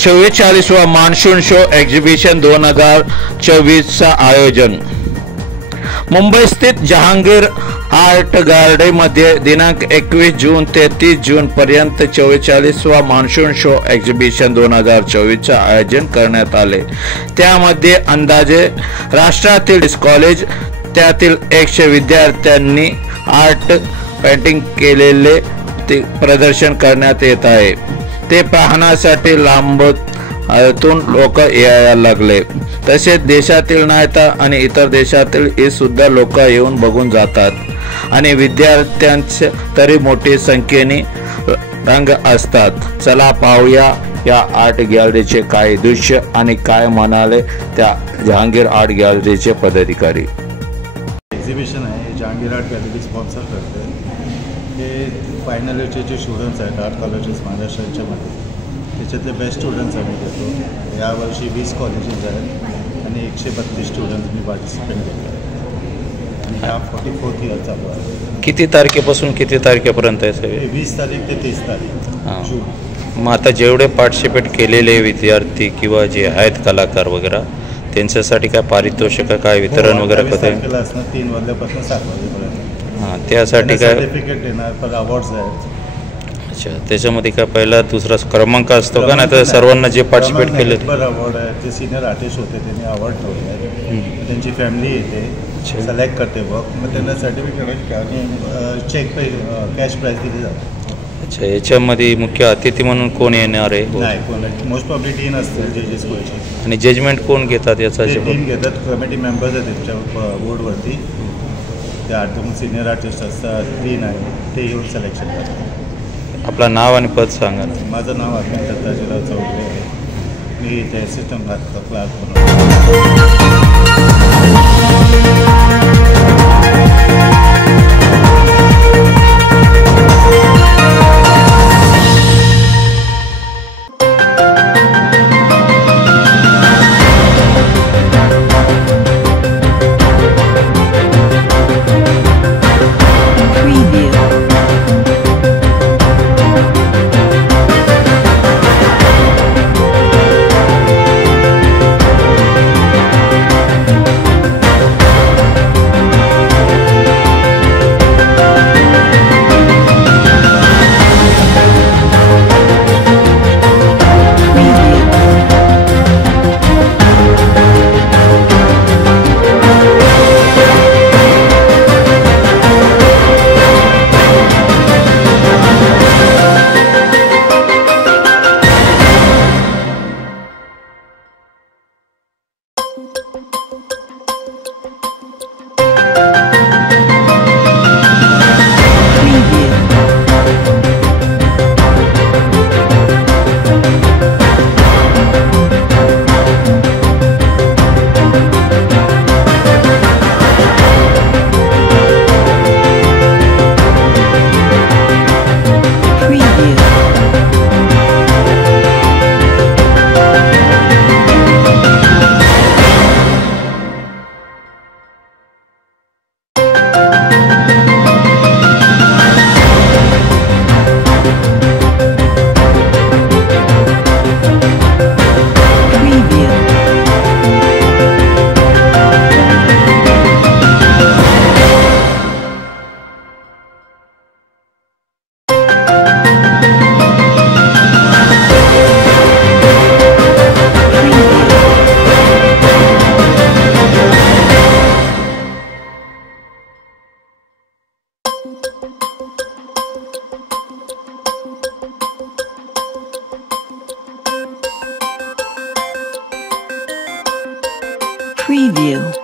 44वा monsoon show exhibition 2024 आयोजन मुंबई स्थित Jahangir art गॅलरीमध्ये दिनांक 21 जून ते 30 जून पर्यंत 44वा मान्सून शो एक्झिबिशन 2024 आयोजन करण्यात आले। त्यामध्ये अंदाजे राष्ट्रातील कॉलेज त्यातील 100 विद्यार्थ्यांनी आर्ट पेंटिंग केलेले प्रदर्शन करण्यात येत आहे। ते पाहण्यासाठी लांबून लोक यायला लागले। तसेच देशातील नाहीतर आणि इतर देशातील हे सुद्धा लोक येऊन बघून जातात आणि विद्यार्थ्यांचे तरी मोठी संख्येने रंग असतात। चला पाहूया या आर्ट गॅलरीचे काही दृश्य आणि काय म्हणाले त्या जहांगीर आर्ट गॅलरीचे पदाधिकारी। एक्झिबिशन आहे जहांगीर आर्ट गॅलरी स्पॉन्सर करते। हे फायनल इयरचे जे स्टुडंट्स आहेत आर्ट कॉलेजेस महाराष्ट्राच्या मध्ये त्याच्यातले बेस्ट स्टुडंट्स आम्ही घेतो। यावर्षी 20 कॉलेजेस आहेत आणि 132 स्टुडंट्स मी पार्टिसिपेट केले आणि हा 44th इयर चालू आहे। किती तारखेपासून किती तारखेपर्यंत आहे सगळे? 20 तारीख ते 30 तारीख जून। मग आता जेवढे पार्टिसिपेट केलेले विद्यार्थी किंवा जे आहेत कलाकार वगैरे त्यांच्यासाठी काय पारितोषिक काय वितरण वगैरे होते? 3 वाजल्यापासून 7 वाजेपर्यंत। हां, त्यासाठी काय सर्टिफिकेट देणार पर अवॉर्ड्स आहेत। अच्छा, त्याच्यामध्ये काय पहिला दुसरा क्रमांक असतो का? नाही तर सर्वांना जे पार्टिसिपेट केले अवॉर्ड आहे। ते सिनियर आर्टिस्ट होते त्यांनी अवॉर्ड ठेवले आहेत। त्यांची फॅमिली येते सिलेक्ट करते वर्क, मग त्यांना सर्टिफिकेट आणि चेक पे कॅश प्राइज दिली जाते। अच्छा, याच्यामध्ये मुख्य अतिथी म्हणून कोण येणार आहे? नाही, कोण मोस्ट प्रॉब्ली डीन असते जजेस व्हायचे। आणि जजमेंट कोण घेतात याचा? डीन घेतात, कमिटी मेंबर्स आहेत त्यांच्या बोर्डवरती। ते 8 सिनियर आर्टिस्ट असतात, डीन आहे, ते येऊन सिलेक्शन करतात। आपलं नाव आणि पद सांगा। माझं नाव अज्ञात दत्ताजीराव चौगुले आहे। मी इथे असिस्टंट क्लार्क म्हणून। Preview.